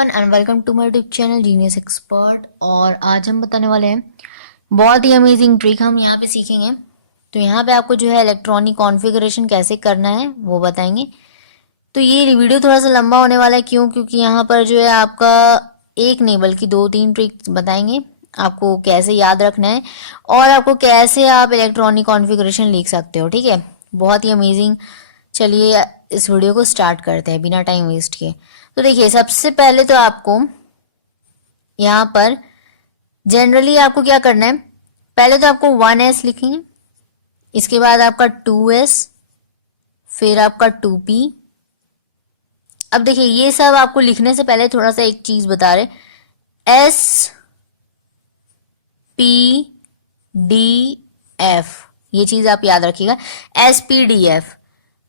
Everyone and welcome to my YouTube channel genius expert. और आज हम बताने वाले हैं बहुत ही अमेजिंग ट्रिक हम यहाँ पे सीखेंगे। तो यहाँ पे आपको जो है इलेक्ट्रॉनिक कॉन्फ़िगरेशन कैसे करना है वो बताएंगे। तो ये वीडियो थोड़ा सा लंबा होने वाला है, क्योंकि यहाँ पर जो है आपका एक नहीं बल्कि दो तीन ट्रिक्स बताएंगे आपको कैसे याद रखना है और आपको कैसे आप इलेक्ट्रॉनिक कॉन्फ़िगरेशन लिख सकते हो। ठीक है, बहुत ही अमेजिंग। चलिए इस वीडियो को स्टार्ट करते हैं बिना टाइम वेस्ट किए। तो देखिए, सबसे पहले तो आपको यहाँ पर जनरली आपको क्या करना है, पहले तो आपको 1s लिखेंगे, इसके बाद आपका 2s, फिर आपका 2p। अब देखिए, ये सब आपको लिखने से पहले थोड़ा सा एक चीज बता रहे, s p d f, ये चीज आप याद रखिएगा, s p d f।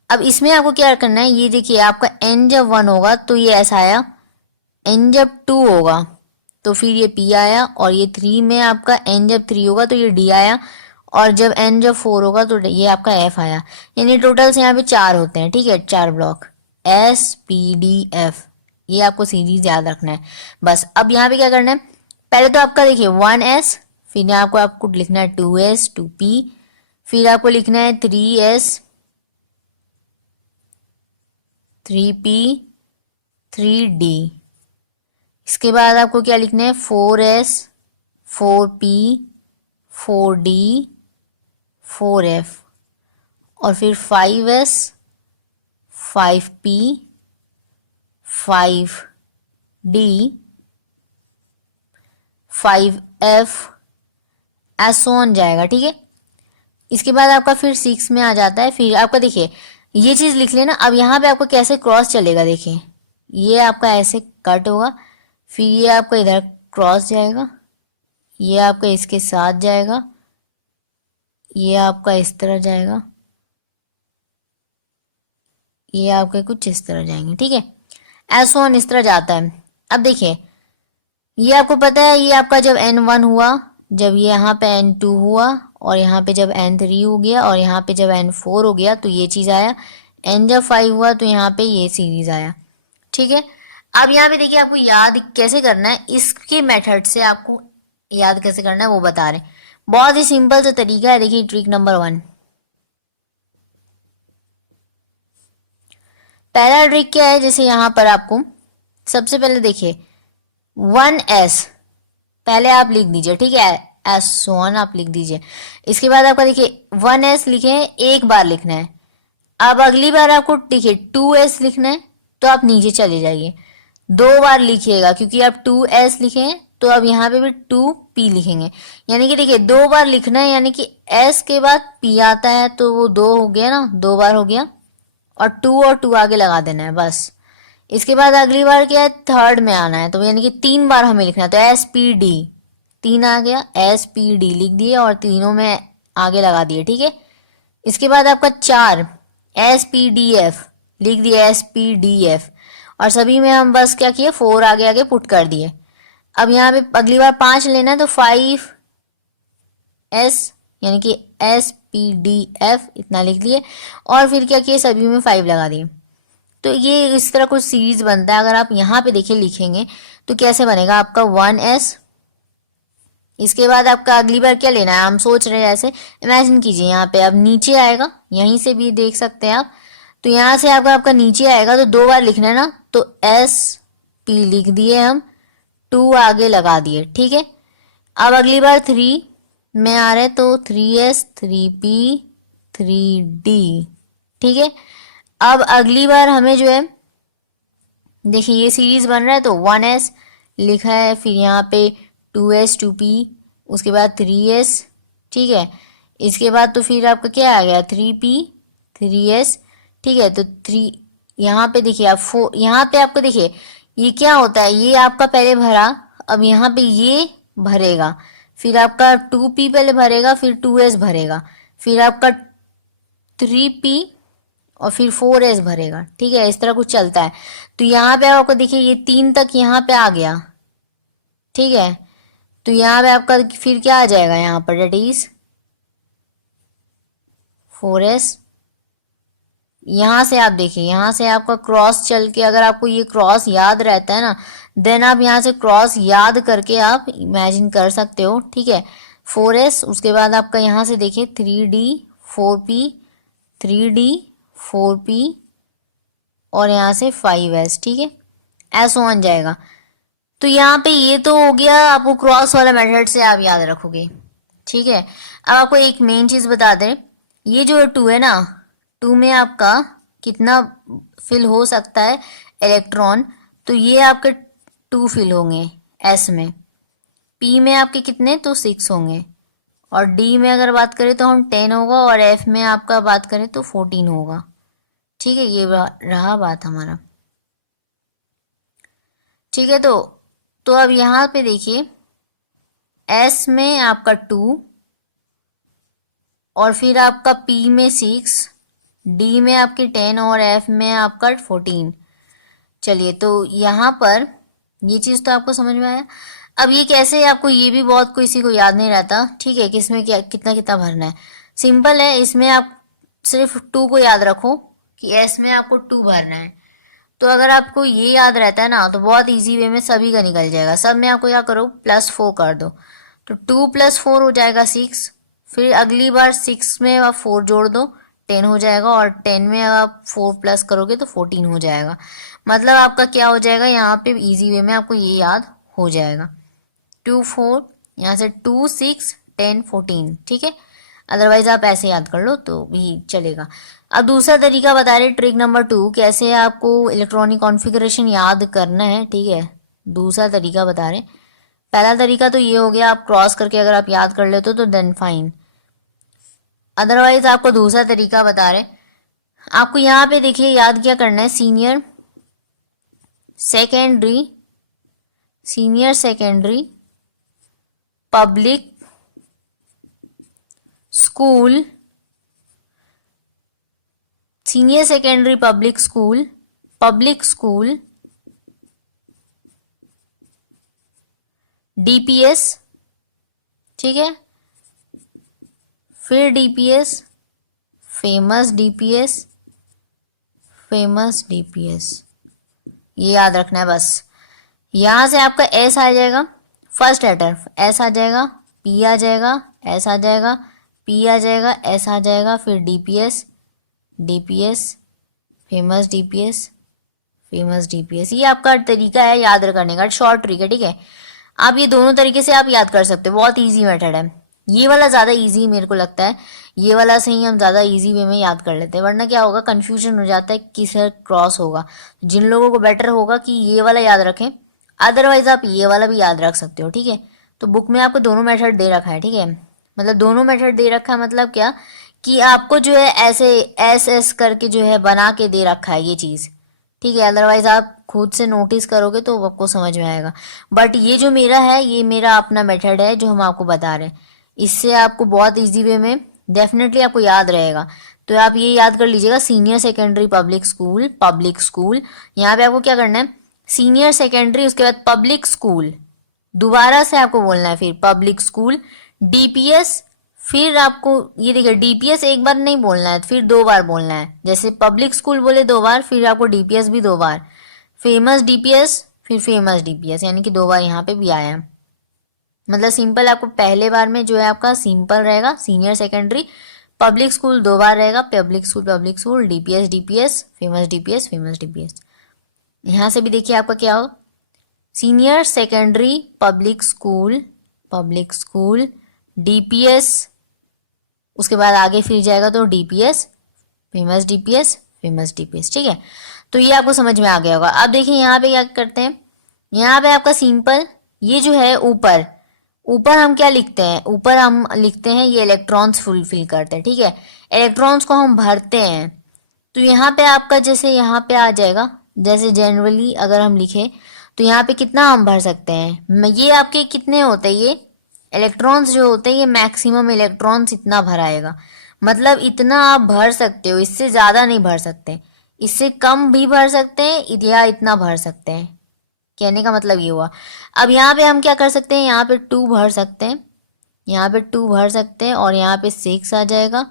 अब इसमें आपको क्या करना है, ये देखिए आपका n जब 1 होगा तो ये s आया, n जब 2 होगा तो फिर ये p आया, और ये 3 में आपका n जब 3 होगा तो ये d आया, और जब n जब 4 होगा तो ये आपका f आया। यानी टोटल से यहाँ पे 4 होते हैं। ठीक है, 4 block s p d f, ये आपको सीरीज याद रखना है बस। अब यहाँ पे क्या करना है, पहले तो आपका देखिए 1s, फिर आपको लिखना है 2s 2p, फिर आपको लिखना है 3s 3p 3d, इसके बाद आपको क्या लिखना है 4s 4p 4d 4f, और फिर 5s 5p 5d 5f, ऐसा ऑन जाएगा। ठीक है, इसके बाद आपका फिर 6 में आ जाता है। फिर आपका देखिए ये चीज लिख लेना। अब यहाँ पे आपको कैसे क्रॉस चलेगा, देखिए ये आपका ऐसे कट होगा, फिर ये आपका इधर क्रॉस जाएगा, ये आपका इसके साथ जाएगा, ये आपका इस तरह जाएगा, ये आपके कुछ इस तरह जाएंगे। ठीक है, ऐसा ऑन इस तरह जाता है। अब देखिए ये आपको पता है, ये आपका जब n1 हुआ, जब ये यहाँ पे n2 हुआ, और यहाँ पे जब n3 हो गया, और यहाँ पे जब n4 हो गया तो ये चीज आया, n जब 5 हुआ तो यहाँ पे ये सीरीज आया। ठीक है, अब यहाँ पे देखिए आपको याद कैसे करना है, इसके मेथड से आपको याद कैसे करना है वो बता रहे हैं। बहुत ही सिंपल सा तरीका है। देखिए ट्रिक नंबर 1, पहला ट्रिक क्या है, जैसे यहाँ पर आपको सबसे पहले देखिए 1s पहले आप लिख दीजिए। ठीक है, s1 आप लिख दीजिए, इसके बाद आपका देखिए 1s लिखे, एक बार लिखना है। अब अगली बार आपको देखिए 2s लिखना है तो आप नीचे चले जाइए, 2 बार लिखिएगा, क्योंकि आप 2s लिखे हैं तो अब यहाँ पे भी 2p लिखेंगे। यानी कि देखिए 2 बार लिखना है, यानी कि s के बाद p आता है तो वो 2 हो गया ना, 2 बार हो गया, और 2 और 2 आगे लगा देना है बस। इसके बाद अगली बार क्या है, थर्ड में आना है, तो यानी कि 3 बार हमें लिखना है, तो एस पी डी 3 आ गया, एस पी डी लिख दिए और तीनों में आगे लगा दिए। ठीक है, इसके बाद आपका 4 एस पी डी एफ लिख दिया, एस पी डी एफ, और सभी में हम बस क्या किए, 4 आगे आगे पुट कर दिए। अब यहाँ पे अगली बार 5 लेना है तो 5s, यानी कि एस पी डी एफ इतना लिख लिए, और फिर क्या किए, सभी में 5 लगा दिए। तो ये इस तरह कुछ सीरीज बनता है। अगर आप यहाँ पे देखिए लिखेंगे तो कैसे बनेगा आपका 1s, इसके बाद आपका अगली बार क्या लेना है, हम सोच रहे हैं ऐसे इमेजिन कीजिए, यहाँ पे अब नीचे आएगा, यहीं से भी देख सकते हैं आप, तो यहाँ से आपका नीचे आएगा तो 2 बार लिखना है ना, तो एस पी लिख दिए हम, 2 आगे लगा दिए। ठीक है, अब अगली बार 3 में आ रहे तो 3s 3p 3d। ठीक है, अब अगली बार हमें जो है देखिए ये सीरीज बन रहा है, तो 1s लिखा है, फिर यहाँ पे 2s 2p, उसके बाद 3s। ठीक है, इसके बाद तो फिर आपका क्या आ गया, 3p 3s। ठीक है, तो 3 यहाँ पे देखिए आप 4, यहाँ पे आपको देखिए ये क्या होता है, ये आपका पहले भरा, अब यहाँ पे ये भरेगा, फिर आपका 2p पहले भरेगा, फिर 2s भरेगा, फिर आपका 3p, और फिर 4s भरेगा। ठीक है, इस तरह कुछ चलता है। तो यहाँ पे आपको देखिए ये 3 तक यहाँ पे आ गया। ठीक है, तो यहाँ पे आपका फिर क्या आ जाएगा, यहाँ पर डेट इज 4s। यहाँ से आप देखिए, यहाँ से आपका क्रॉस चल के, अगर आपको ये क्रॉस याद रहता है ना, देन आप यहाँ से क्रॉस याद करके आप इमेजिन कर सकते हो, ठीक है। 4s, उसके बाद आपका यहाँ से देखिए 3d 4p 3d 4p और यहाँ से 5s, ठीक है, ऐसा बन जाएगा। तो यहाँ पे ये तो हो गया, आपको क्रॉस वाला मेथड से आप याद रखोगे, ठीक है। अब आपको एक मेन चीज बता दें, ये जो 2 है ना, 2 में आपका कितना फिल हो सकता है इलेक्ट्रॉन, तो ये आपके 2 फिल होंगे एस में। पी में आपके कितने, तो 6 होंगे। और डी में अगर बात करें तो हम 10 होगा, और एफ में आपका बात करें तो 14 होगा, ठीक है। ये रहा बात हमारा, ठीक है। तो अब यहाँ पे देखिए, एस में आपका 2 और फिर आपका पी में 6, डी में आपकी 10 और एफ में आपका 14। चलिए, तो यहाँ पर ये चीज़ तो आपको समझ में आया। अब ये कैसे, आपको ये भी बहुत किसी को याद नहीं रहता, ठीक है, कि इसमें क्या कितना कितना भरना है। सिंपल है, इसमें आप सिर्फ 2 को याद रखो कि एस में आपको 2 भरना है। तो अगर आपको ये याद रहता है ना, तो बहुत इजी वे में सभी का निकल जाएगा। सब में आपको क्या करो, +4 कर दो, तो 2 + 4 हो जाएगा 6। फिर अगली बार 6 में आप 4 जोड़ दो, 10 हो जाएगा, और 10 में आप 4 प्लस करोगे तो 14 हो जाएगा। मतलब आपका क्या हो जाएगा, यहाँ पे इजी वे में आपको ये याद हो जाएगा, 2 4, यहाँ से 2 6 10 14, ठीक है। अदरवाइज आप ऐसे याद कर लो तो भी चलेगा। अब दूसरा तरीका बता रहे, ट्रिक नंबर 2, कैसे आपको इलेक्ट्रॉनिक कॉन्फ़िगरेशन याद करना है, ठीक है। दूसरा तरीका बता रहे, पहला तरीका तो ये हो गया, आप क्रॉस करके अगर आप याद कर लेते हो तो देन फाइन। अदरवाइज आपको दूसरा तरीका बता रहे, आपको यहाँ पे देखिए याद क्या करना है, senior secondary public school, senior secondary public school DPS, ठीक है। फिर डीपीएस, फेमस डीपीएस, ये याद रखना है बस। यहां से आपका एस आ जाएगा, फर्स्ट लेटर एस आ जाएगा, पी आ जाएगा, एस आ जाएगा, पी आ जाएगा, एस आ जाएगा, फिर डीपीएस, फेमस डीपीएस। ये आपका तरीका है याद करने का, शॉर्ट ट्रिक है, ठीक है। आप ये दोनों तरीके से आप याद कर सकते हो, बहुत इजी मेथड है। ये वाला ज़्यादा इजी मेरे को लगता है, ये वाला से ही हम ज़्यादा इजी वे में याद कर लेते हैं, वरना क्या होगा, कंफ्यूजन हो जाता है किस क्रॉस होगा। जिन लोगों को बेटर होगा कि ये वाला याद रखें, अदरवाइज आप ये वाला भी याद रख सकते हो, ठीक है। तो बुक में आपको दोनों मेथड दे रखा है, ठीक है। मतलब दोनों मेथड दे रखा है, मतलब क्या कि आपको जो है ऐसे एस करके जो है बना के दे रखा है ये चीज़, ठीक है। अदरवाइज आप खुद से नोटिस करोगे तो आपको समझ में आएगा। बट ये जो मेरा है, ये मेरा अपना मेथड है जो हम आपको बता रहे हैं, इससे आपको बहुत इजी वे में डेफिनेटली आपको याद रहेगा। तो आप ये याद कर लीजिएगा, सीनियर सेकेंडरी पब्लिक स्कूल। यहाँ पे आपको क्या करना है, सीनियर सेकेंडरी, उसके बाद पब्लिक स्कूल, दोबारा से आपको बोलना है, फिर पब्लिक स्कूल डीपीएस। फिर आपको ये देखिए, डीपीएस एक बार नहीं बोलना है, फिर 2 बार बोलना है। जैसे पब्लिक स्कूल बोले 2 बार, फिर आपको डीपीएस भी 2 बार, फेमस डीपीएस, फिर फेमस डीपीएस, यानी कि 2 बार यहाँ पे भी आया। मतलब सिंपल, आपको पहले बार में जो है आपका सिंपल रहेगा, सीनियर सेकेंडरी पब्लिक स्कूल 2 बार रहेगा, public school DPS, famous DPS. यहाँ से भी देखिए आपका क्या हो, senior secondary public school DPS, उसके बाद आगे फिर जाएगा तो डीपीएस, फेमस डीपीएस, ठीक है। तो ये आपको समझ में आ गया होगा। अब देखिए यहाँ पे क्या करते हैं, यहाँ पे आपका सिंपल, ये जो है ऊपर हम क्या लिखते हैं, ऊपर हम लिखते हैं ये इलेक्ट्रॉन्स फुलफिल करते हैं, ठीक है। इलेक्ट्रॉन्स को हम भरते हैं। तो यहाँ पे आपका जैसे यहाँ पे आ जाएगा, जैसे जनरली अगर हम लिखें तो यहाँ पे कितना हम भर सकते हैं, ये आपके कितने होते हैं, ये इलेक्ट्रॉन्स जो होते हैं, ये मैक्सिमम इलेक्ट्रॉन्स इतना भराएगा। मतलब इतना आप भर सकते हो, इससे ज़्यादा नहीं भर सकते, इससे कम भी भर सकते हैं या इतना भर सकते हैं। कहने का मतलब ये हुआ। अब यहाँ पे हम क्या कर सकते हैं, यहाँ पे 2 भर सकते हैं, यहाँ पे 2 भर सकते हैं, और यहाँ पे 6 आ जाएगा,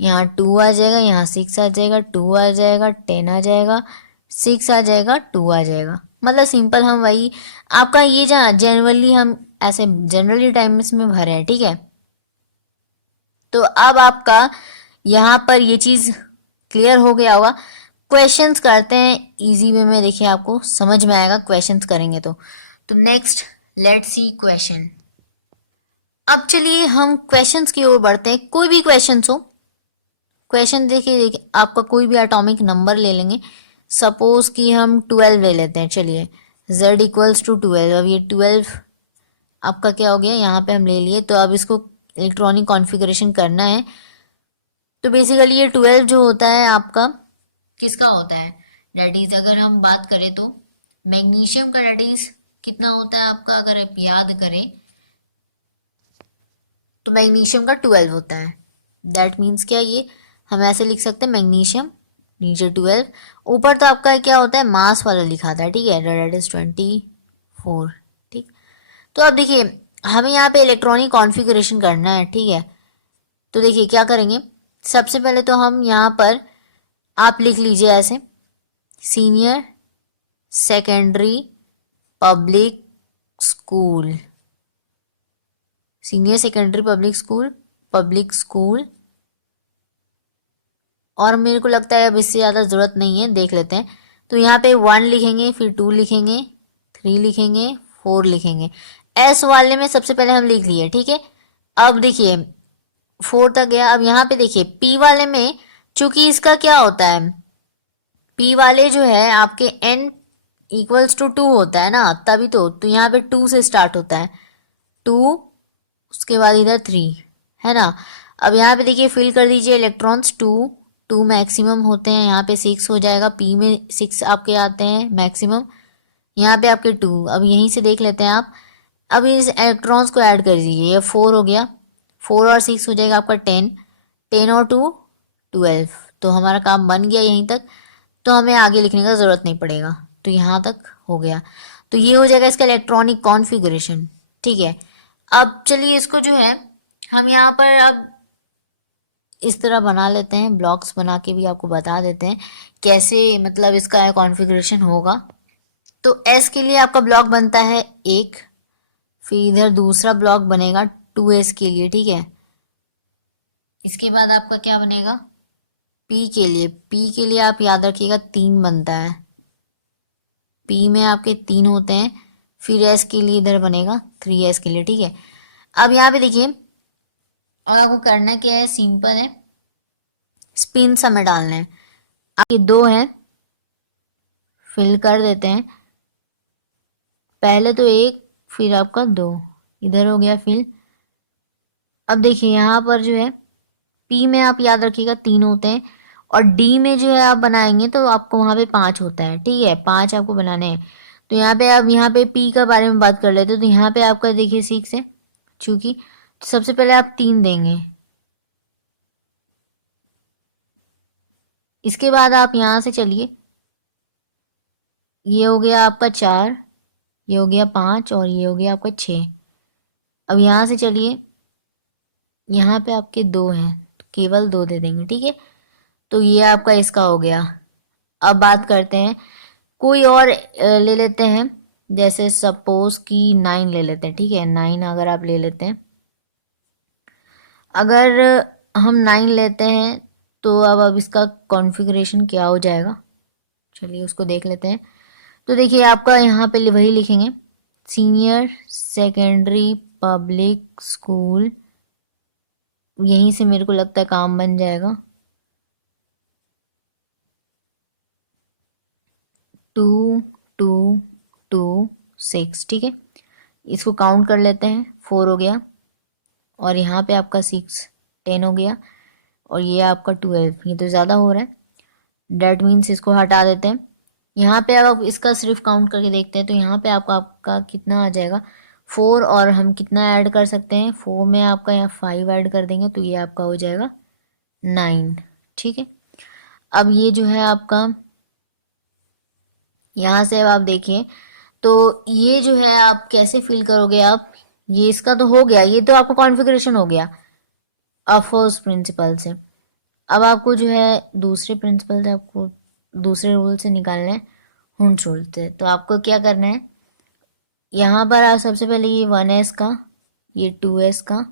यहाँ 2 आ जाएगा, यहाँ 6 आ जाएगा, 2 आ जाएगा, 10 आ जाएगा, 6 आ जाएगा, 2 आ जाएगा। मतलब सिंपल हम वही आपका ये जहाँ जनरली हम ऐसे जनरली टाइम्स में भरे हैं, ठीक है। तो अब आपका यहाँ पर ये चीज क्लियर हो गया होगा। क्वेश्चंस करते हैं इजी वे में, देखिए आपको समझ में आएगा क्वेश्चंस करेंगे तो नेक्स्ट लेट्स सी क्वेश्चन। अब चलिए हम क्वेश्चंस की ओर बढ़ते हैं। कोई भी क्वेश्चंस हो, क्वेश्चन देखिए आपका कोई भी एटॉमिक नंबर ले लेंगे। सपोज कि हम 12 ले लेते हैं, चलिए z इक्वल्स टू 12। अब ये 12 आपका क्या हो गया, यहाँ पे हम ले लिए। तो अब इसको इलेक्ट्रॉनिक कॉन्फ़िगरेशन करना है। तो बेसिकली ये 12 जो होता है आपका किसका होता है, डेट इज अगर हम बात करें तो मैग्नीशियम का डेट इज कितना होता है आपका, अगर आप याद करें तो मैग्नीशियम का 12 होता है। दैट मीन्स क्या, ये हम ऐसे लिख सकते हैं मैग्नीशियम नीचे 12, ऊपर तो आपका क्या होता है मास वाला लिखा था, ठीक है, डेट इज 24, ठीक। तो अब देखिए हमें यहाँ पे इलेक्ट्रॉनिक कॉन्फ़िगरेशन करना है, ठीक है। तो देखिए क्या करेंगे, सबसे पहले तो हम यहाँ पर आप लिख लीजिए ऐसे, senior secondary public school, senior secondary public school. और मेरे को लगता है अब इससे ज़्यादा ज़रूरत नहीं है, देख लेते हैं। तो यहाँ पे 1 लिखेंगे, फिर 2 लिखेंगे, 3 लिखेंगे, 4 लिखेंगे। एस वाले में सबसे पहले हम लिख लिए, ठीक है। अब देखिए 4 तक गया। अब यहाँ पे देखिए पी वाले में चूंकि इसका क्या होता है, पी वाले जो है आपके एन इक्वल्स टू 2 होता है ना, तभी तो यहाँ पे 2 से स्टार्ट होता है, 2 उसके बाद इधर 3 है ना। अब यहाँ पे देखिए फिल कर दीजिए इलेक्ट्रॉन्स, 2 मैक्सिमम होते हैं, यहाँ पे 6 हो जाएगा, पी में 6 आपके आते हैं मैक्सिमम, यहाँ पे आपके 2। अब यहीं से देख लेते हैं आप। अब इस इलेक्ट्रॉन्स को ऐड कर दीजिए, ये 4 हो गया, 4 और 6 हो जाएगा आपका 10, 10 और 2 12। तो हमारा काम बन गया यहीं तक, तो हमें आगे लिखने का ज़रूरत नहीं पड़ेगा। तो यहाँ तक हो गया। तो ये हो जाएगा इसका इलेक्ट्रॉनिक कॉन्फ़िगरेशन, ठीक है। अब चलिए इसको जो है हम यहाँ पर अब इस तरह बना लेते हैं, ब्लॉक्स बना के भी आपको बता देते हैं कैसे मतलब इसका कॉन्फ़िगरेशन होगा। तो एस के लिए आपका ब्लॉक बनता है 1, फिर इधर दूसरा ब्लॉक बनेगा 2s के लिए, ठीक है। इसके बाद आपका क्या बनेगा पी के लिए आप याद रखिएगा 3 बनता है, पी में आपके 3 होते हैं। फिर एस के लिए इधर बनेगा 3s के लिए, ठीक है। अब यहाँ पे देखिए और आपको करना क्या है, सिंपल है, स्पिन हमें डालना है। आपके 2 हैं, फिल कर देते हैं, पहले तो 1 फिर आपका 2 इधर हो गया फिल। अब देखिए यहाँ पर जो है पी में आप याद रखिएगा 3 होते हैं, और डी में जो है आप बनाएंगे तो आपको वहाँ पे 5 होता है, ठीक है, 5 आपको बनाने हैं। तो यहाँ पे आप यहाँ पे पी का बारे में बात कर लेते हैं। तो यहाँ पे आपका देखिए 6 है चूंकि, तो सबसे पहले आप 3 देंगे, इसके बाद आप यहाँ से चलिए, ये हो गया आपका 4, ये हो गया 5 और ये हो गया आपका 6। अब यहाँ से चलिए, यहाँ पे आपके 2 हैं तो केवल 2 दे देंगे, ठीक है। तो ये आपका इसका हो गया। अब बात करते हैं कोई और ले लेते हैं, जैसे सपोज कि 9 ले लेते हैं, ठीक है। 9 अगर आप ले लेते हैं, अगर हम 9 लेते हैं तो अब इसका कॉन्फ़िगरेशन क्या हो जाएगा, चलिए उसको देख लेते हैं। तो देखिए आपका यहाँ पे वही लिखेंगे, सीनियर सेकेंडरी पब्लिक स्कूल, यहीं से मेरे को लगता है काम बन जाएगा। 2 2 2 6, ठीक है। इसको काउंट कर लेते हैं, 4 हो गया, और यहाँ पे आपका 6 10 हो गया, और ये आपका 12, ये तो ज़्यादा हो रहा है, डेट मीन्स इसको हटा देते हैं। यहाँ पे आप इसका सिर्फ काउंट करके देखते हैं, तो यहाँ पे आपका कितना आ जाएगा 4, और हम कितना ऐड कर सकते हैं, 4 में आपका यहाँ 5 ऐड कर देंगे तो ये आपका हो जाएगा 9, ठीक है। अब ये जो है आपका यहाँ से अब आप देखिए, तो ये जो है आप कैसे फिल करोगे आप, ये इसका तो हो गया, ये तो आपका कॉन्फ़िगरेशन हो गया फर्स्ट प्रिंसिपल से। अब आपको जो है दूसरे प्रिंसिपल से आपको दूसरे रूल से निकालना है, हुंड्स रूल से। तो आपको क्या करना है, यहाँ पर आप सबसे पहले ये 1s का, ये 2s का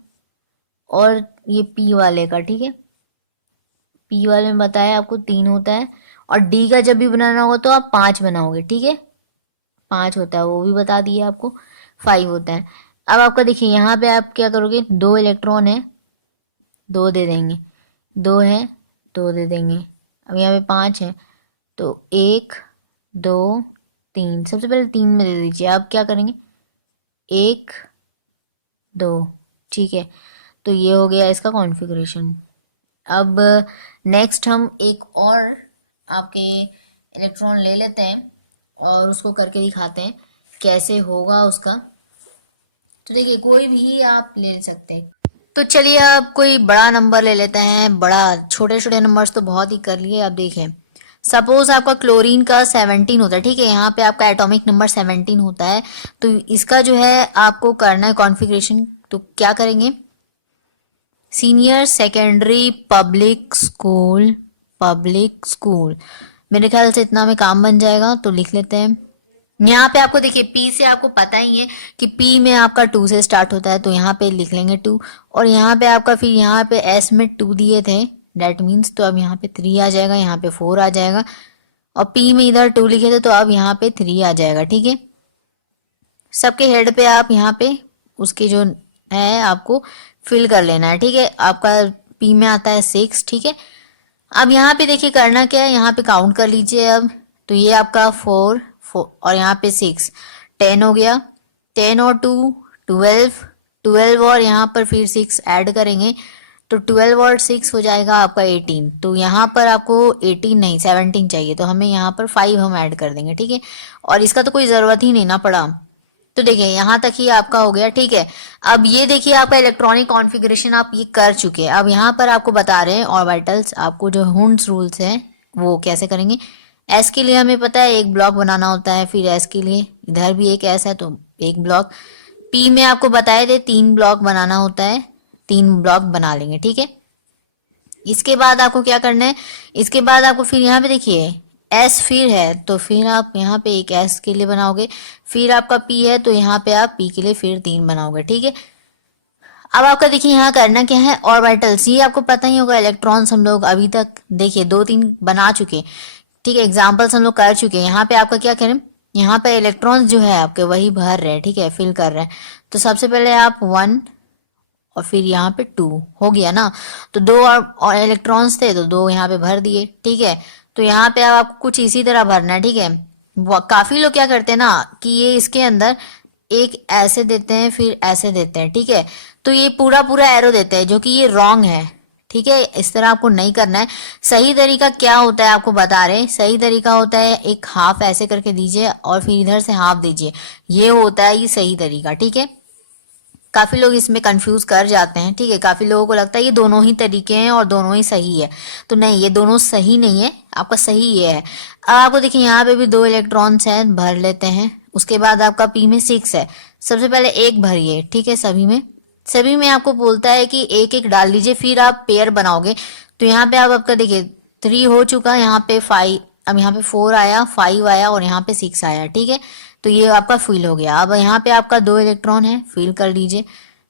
और ये p वाले का, ठीक है। p वाले में बताया आपको 3 होता है, और d का जब भी बनाना होगा तो आप 5 बनाओगे, ठीक है। 5 होता है, वो भी बता दिया आपको। 5 होता है। अब आपका देखिए यहाँ पे आप क्या करोगे, 2 इलेक्ट्रॉन है, 2 दे देंगे, 2 है, 2 दे देंगे। अब यहाँ पे 5 है, तो 1 2 3, सबसे पहले 3 में दे दीजिए। आप क्या करेंगे, 1 2, ठीक है। तो ये हो गया इसका कॉन्फ़िगरेशन। अब नेक्स्ट हम एक और आपके इलेक्ट्रॉन ले लेते हैं और उसको करके दिखाते हैं कैसे होगा उसका। तो देखिए कोई भी आप ले सकते हैं। तो चलिए अब कोई बड़ा नंबर ले लेते हैं। बड़ा, छोटे छोटे नंबर्स तो बहुत ही कर लिए। अब देखें, सपोज आपका क्लोरीन का 17 होता है, ठीक है। यहाँ पे आपका एटॉमिक नंबर 17 होता है। तो इसका जो है आपको करना है कॉन्फ़िगरेशन। तो क्या करेंगे, सीनियर सेकेंडरी पब्लिक स्कूल, मेरे ख्याल से इतना में काम बन जाएगा। तो लिख लेते हैं। यहाँ पे आपको देखिए पी से आपको पता ही है कि पी में आपका 2 से स्टार्ट होता है, तो यहाँ पे लिख लेंगे 2। और यहाँ पे आपका फिर यहाँ पे एस में 2 दिए थे, डेट मीन्स तो अब यहाँ पे 3 आ जाएगा, यहाँ पे 4 आ जाएगा। और पी में इधर 2 लिखे थे तो अब यहाँ पे 3 आ जाएगा, ठीक है। सबके हेड पे आप यहाँ पे उसकी जो है आपको फिल कर लेना है, ठीक है। आपका पी में आता है 6, ठीक है। अब यहाँ पे देखिए करना क्या है, यहाँ पे काउंट कर लीजिए अब। तो ये आपका 4 और यहाँ पे 6, 10 हो गया। 10 और 2 12, 12 और यहाँ पर फिर 6 ऐड करेंगे तो 12 और 6 हो जाएगा आपका 18। तो यहाँ पर आपको 18 नहीं 17 चाहिए, तो हमें यहाँ पर 5 हम ऐड कर देंगे, ठीक है। और इसका तो कोई ज़रूरत ही नहीं ना पड़ा। तो देखिए यहाँ तक ही आपका हो गया, ठीक है। अब ये देखिए आपका इलेक्ट्रॉनिक कॉन्फ़िगरेशन आप ये कर चुके हैं। अब यहाँ पर आपको बता रहे हैं ऑर्बिटल्स, आपको जो हुंड्स रूल्स हैं वो कैसे करेंगे। एस के लिए हमें पता है एक ब्लॉक बनाना होता है, फिर एस के लिए इधर भी एक एस है तो एक ब्लॉक। पी में आपको बताए थे 3 ब्लॉक बनाना होता है, 3 ब्लॉक बना लेंगे, ठीक है। इसके बाद आपको क्या करना है, इसके बाद आपको फिर यहाँ पे देखिए एस फिर है, तो फिर आप यहाँ पे एक एस के लिए बनाओगे। फिर आपका पी है तो यहाँ पे आप पी के लिए फिर 3 बनाओगे, ठीक है। अब आपका देखिए यहाँ करना क्या है, ऑर्बिटल्स, ये आपको पता ही होगा। इलेक्ट्रॉन्स हम लोग अभी तक देखिए 2-3 बना चुके, ठीक है। एग्जाम्पल्स हम लोग कर चुके हैं। यहाँ पे आपका क्या करें, यहाँ पे इलेक्ट्रॉन्स जो है आपके वही भर रहे हैं, ठीक है, फिल कर रहे हैं। तो सबसे पहले आप 1 और फिर यहाँ पे 2 हो गया ना। तो 2 और इलेक्ट्रॉन्स थे तो 2 यहाँ पे भर दिए, ठीक है। तो यहाँ पे अब आपको कुछ इसी तरह भरना है, ठीक है। काफी लोग क्या करते हैं ना कि ये इसके अंदर एक ऐसे देते हैं फिर ऐसे देते हैं, ठीक है। तो ये पूरा पूरा एरो देते हैं जो कि ये रॉन्ग है, ठीक है। इस तरह आपको नहीं करना है। सही तरीका क्या होता है आपको बता रहे हैं। सही तरीका होता है एक हाफ ऐसे करके दीजिए और फिर इधर से हाफ दीजिए, ये होता है ये सही तरीका, ठीक है। काफी लोग इसमें कंफ्यूज कर जाते हैं, ठीक है। काफी लोगों को लगता है ये दोनों ही तरीके हैं और दोनों ही सही है, तो नहीं, ये दोनों सही नहीं है, आपका सही ये है। अब आपको देखिए यहाँ पे भी 2 इलेक्ट्रॉन्स हैं, भर लेते हैं। उसके बाद आपका पी में 6 है, सबसे पहले एक भरिए, ठीक है। सभी में आपको बोलता है कि एक एक डाल लीजिए, फिर आप पेयर बनाओगे। तो यहाँ पे आप आपका देखिए 3 हो चुका, यहाँ पे 5, अब यहाँ पे 4 आया, 5 आया और यहाँ पे 6 आया, ठीक है। तो ये आपका फिल हो गया। अब यहाँ पे आपका 2 इलेक्ट्रॉन है, फिल कर लीजिए।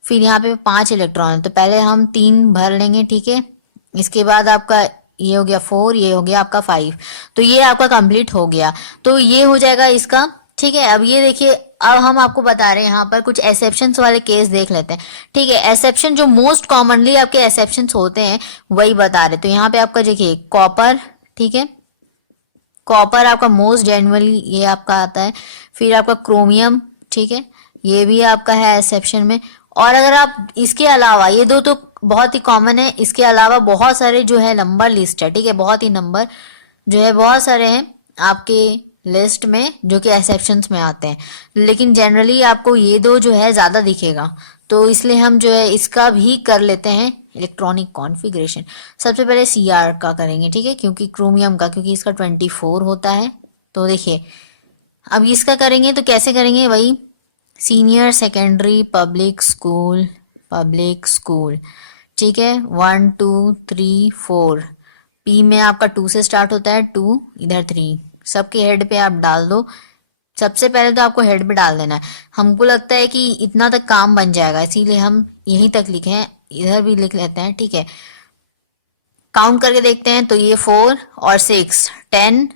फिर यहाँ पे 5 इलेक्ट्रॉन है, तो पहले हम 3 भर लेंगे, ठीक है। इसके बाद आपका ये हो गया 4, ये हो गया आपका 5। तो ये आपका कंप्लीट हो गया। तो ये हो जाएगा इसका, ठीक है। अब ये देखिए, अब हम आपको बता रहे हैं यहाँ पर कुछ एक्सेप्शंस वाले केस देख लेते हैं, ठीक है। एक्सेप्शन जो मोस्ट कॉमनली आपके एक्सेप्शंस होते हैं वही बता रहे। तो यहाँ पे आपका देखिए कॉपर, ठीक है। कॉपर आपका मोस्ट जनरली ये आपका आता है। फिर आपका क्रोमियम, ठीक है, ये भी आपका है एक्सेप्शन में। और अगर आप इसके अलावा, ये दो तो बहुत ही कॉमन है, इसके अलावा बहुत सारे जो है नंबर लिस्ट है, ठीक है। बहुत ही नंबर जो है बहुत सारे हैं आपके लिस्ट में जो कि एक्सेप्शंस में आते हैं, लेकिन जनरली आपको ये दो जो है ज़्यादा दिखेगा। तो इसलिए हम जो है इसका भी कर लेते हैं इलेक्ट्रॉनिक कॉन्फ़िगरेशन। सबसे पहले सी आर का करेंगे, ठीक है, क्योंकि क्रोमियम का, क्योंकि इसका 24 होता है। तो देखिए अब इसका करेंगे तो कैसे करेंगे, वही सीनियर सेकेंडरी पब्लिक स्कूल, ठीक है। 1 2 3 4, पी में आपका 2 से स्टार्ट होता है, 2 इधर 3, सबके हेड पे आप डाल दो। सबसे पहले तो आपको हेड पे डाल देना है। हमको लगता है कि इतना तक काम बन जाएगा, इसीलिए हम यहीं तक लिखे हैं, इधर भी लिख लेते हैं, ठीक है। काउंट करके देखते हैं, तो ये 4 और 6 10,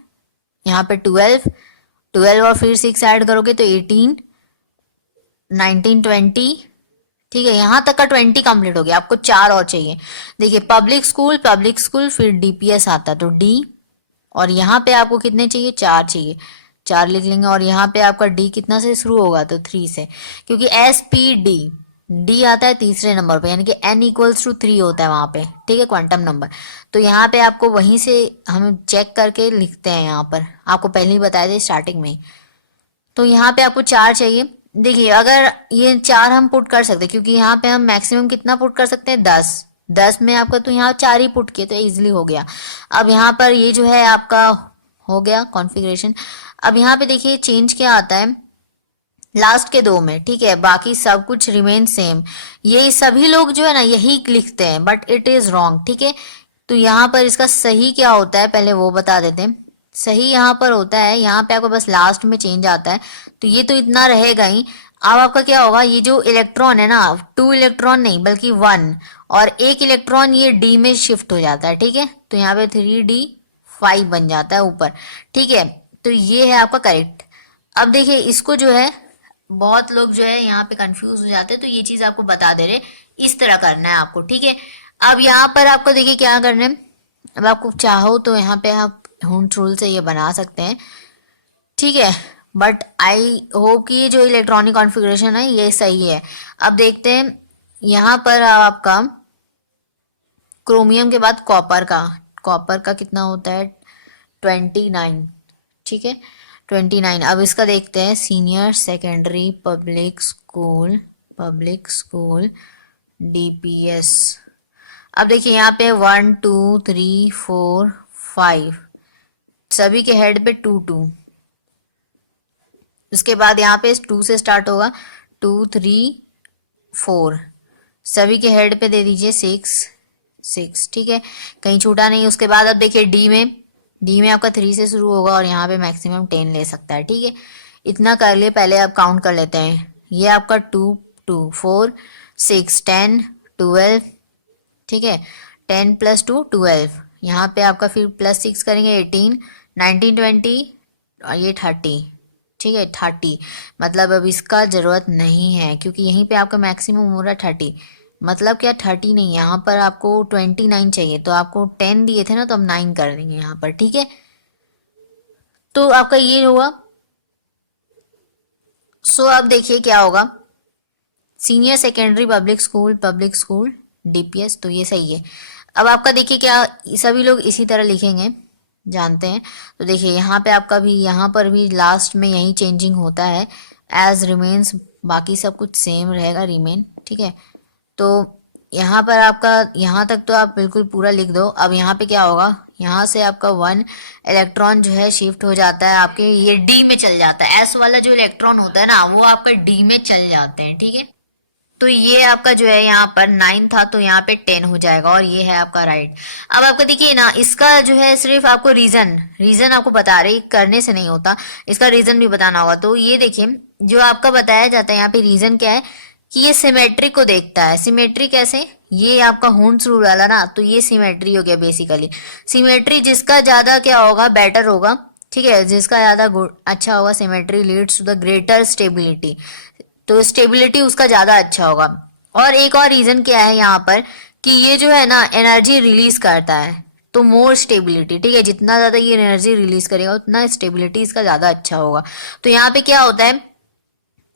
यहाँ पे 12, 12 और फिर 6 ऐड करोगे तो 18, 19, 20, ठीक है। यहाँ तक का 20 कंप्लीट हो गया, आपको 4 और चाहिए। देखिए पब्लिक स्कूल फिर डीपीएस आता है, तो डी, और यहाँ पे आपको कितने चाहिए, 4 चाहिए, 4 लिख लेंगे। और यहाँ पे आपका डी कितना से शुरू होगा, तो 3 से, क्योंकि एस पी डी, डी आता है तीसरे नंबर पे, यानी कि n इक्वल्स टू 3 होता है वहां पे, ठीक है, क्वांटम नंबर। तो यहाँ पे आपको वहीं से हम चेक करके लिखते हैं, यहाँ पर आपको पहले ही बताया था स्टार्टिंग में ही। तो यहाँ पे आपको 4 चाहिए। देखिए अगर ये 4 हम पुट कर सकते हैं, क्योंकि यहाँ पे हम मैक्सिमम कितना पुट कर सकते हैं, 10, 10 में आपका तो यहाँ 4 ही पुट किए तो इजीली हो गया। अब यहाँ पर ये जो है आपका हो गया कॉन्फ़िगरेशन। अब यहाँ पे देखिए चेंज क्या आता है लास्ट के 2 में, ठीक है, बाकी सब कुछ रिमेन सेम। ये सभी लोग जो है ना यही लिखते हैं, बट इट इज रॉन्ग, ठीक है। तो यहाँ पर इसका सही क्या होता है पहले वो बता देते हैं। सही यहाँ पर होता है, यहाँ पे आपको बस लास्ट में चेंज आता है, तो ये तो इतना रहेगा ही। अब आपका क्या होगा, ये जो इलेक्ट्रॉन है ना, 2 इलेक्ट्रॉन नहीं बल्कि 1, और 1 इलेक्ट्रॉन ये डी में शिफ्ट हो जाता है, ठीक है। तो यहाँ पे 3d5 बन जाता है ऊपर, ठीक है। तो ये है आपका करेक्ट। अब देखिए इसको जो है बहुत लोग जो है यहाँ पे कंफ्यूज हो जाते हैं, तो ये चीज आपको बता दे रहे, इस तरह करना है आपको, ठीक है। अब यहाँ पर आपको देखिए क्या करना है। अब आपको चाहो तो यहाँ पे आप हुंट रूल से ये बना सकते हैं, ठीक है, बट आई होप कि ये जो इलेक्ट्रॉनिक कॉन्फ़िगरेशन है ये सही है। अब देखते हैं यहाँ पर आपका क्रोमियम के बाद कॉपर का कितना होता है, 29, ठीक है, 29। अब इसका देखते हैं senior secondary public school DPS. अब देखिए यहाँ पे 1 2 3 4 5 सभी के हेड पे 2 2। उसके बाद यहाँ पे 2 से स्टार्ट होगा, 2 3 4 सभी के हेड पे दे दीजिए 6 6, ठीक है, कहीं छूटा नहीं। उसके बाद अब देखिए डी में आपका 3 से शुरू होगा और यहाँ पे मैक्सिमम 10 ले सकता है, ठीक है। इतना कर लिए, पहले आप काउंट कर लेते हैं। ये आपका 2 2 4 6 10 12, ठीक है, 10 + 2 12, यहाँ पे आपका फिर +6 करेंगे 18 19 20 और ये 30, ठीक है, 30। मतलब अब इसका जरूरत नहीं है, क्योंकि यहीं पे आपका मैक्सिमम हो रहा है 30। मतलब क्या 30 नहीं, यहाँ पर आपको 29 चाहिए, तो आपको 10 दिए थे ना, तो हम 9 कर देंगे यहाँ पर, ठीक है। तो आपका ये हुआ। सो अब देखिए क्या होगा, senior secondary public school DPS, तो ये सही है। अब आपका देखिए क्या, सभी लोग इसी तरह लिखेंगे, जानते हैं। तो देखिए यहाँ पे आपका भी, यहाँ पर भी लास्ट में यही चेंजिंग होता है, एज रिमेन्स, बाकी सब कुछ सेम रहेगा, रिमेन, ठीक है। तो यहाँ पर आपका यहाँ तक तो आप बिल्कुल पूरा लिख दो। अब यहाँ पे क्या होगा, यहाँ से आपका 1 इलेक्ट्रॉन जो है शिफ्ट हो जाता है आपके, ये डी में चल जाता है। एस वाला जो इलेक्ट्रॉन होता है ना, वो आपका डी में चल जाते हैं, ठीक है। तो ये आपका जो है यहाँ पर 9 था, तो यहाँ पे 10 हो जाएगा, और ये है आपका राइट। अब आपका देखिए ना, इसका जो है सिर्फ आपको रीजन आपको बता रही, करने से नहीं होता, इसका रीजन भी बताना होगा। तो ये देखिए जो आपका बताया जाता है यहाँ पे, रीजन क्या है कि ये सिमेट्री को देखता है। सिमेट्री कैसे, ये आपका हुंस रूल वाला ना, तो ये सिमेट्री हो गया बेसिकली। सिमेट्री जिसका ज्यादा क्या होगा, बेटर होगा, ठीक है, जिसका ज्यादा अच्छा होगा, symmetry leads to the greater stability, तो स्टेबिलिटी उसका ज्यादा अच्छा होगा। और एक और रीजन क्या है यहाँ पर कि ये जो है ना एनर्जी रिलीज करता है, तो मोर स्टेबिलिटी, ठीक है, जितना ज्यादा ये एनर्जी रिलीज करेगा उतना स्टेबिलिटी इसका ज्यादा अच्छा होगा। तो यहाँ पे क्या होता है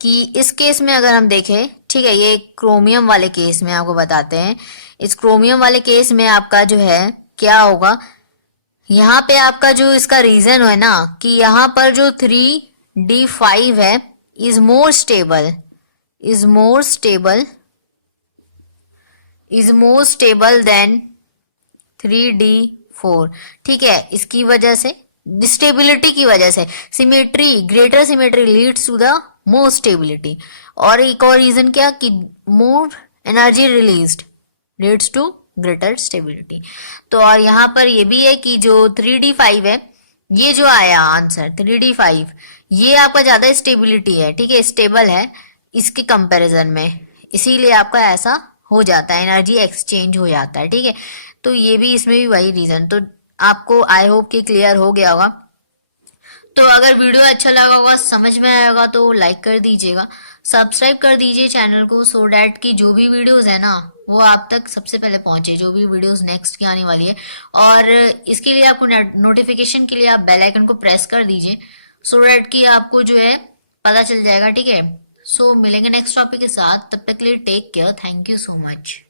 कि इस केस में अगर हम देखें, ठीक है, ये क्रोमियम वाले केस में आपको बताते हैं। इस क्रोमियम वाले केस में आपका जो है क्या होगा, यहाँ पे आपका जो इसका रीजन है ना कि यहाँ पर जो 3d5 है is more stable than 3d4, ठीक है। इसकी वजह से, स्टेबिलिटी की वजह से, greater symmetry leads to the more stability. और एक और रीजन क्या कि more energy released leads to greater stability. तो और यहाँ पर ये भी है कि जो 3d5 है ये जो आया आंसर 3D5, ये आपका ज्यादा स्टेबिलिटी है, ठीक है, स्टेबल है इसके कंपैरिजन में, इसीलिए आपका ऐसा हो जाता है, एनर्जी एक्सचेंज हो जाता है, ठीक है। तो ये भी, इसमें भी वही रीजन। तो आपको आई होप कि क्लियर हो गया होगा। तो अगर वीडियो अच्छा लगा होगा, समझ में आया होगा, तो लाइक कर दीजिएगा, सब्सक्राइब कर दीजिए चैनल को, सो डैट कि जो भी वीडियोस है ना वो आप तक सबसे पहले पहुंचे, जो भी वीडियोस नेक्स्ट की आने वाली है। और इसके लिए आपको नोटिफिकेशन के लिए आप बेल आइकन को प्रेस कर दीजिए, सो डैट कि आपको जो है पता चल जाएगा, ठीक है। सो मिलेंगे नेक्स्ट टॉपिक के साथ, तब तक के लिए take care, thank you so much.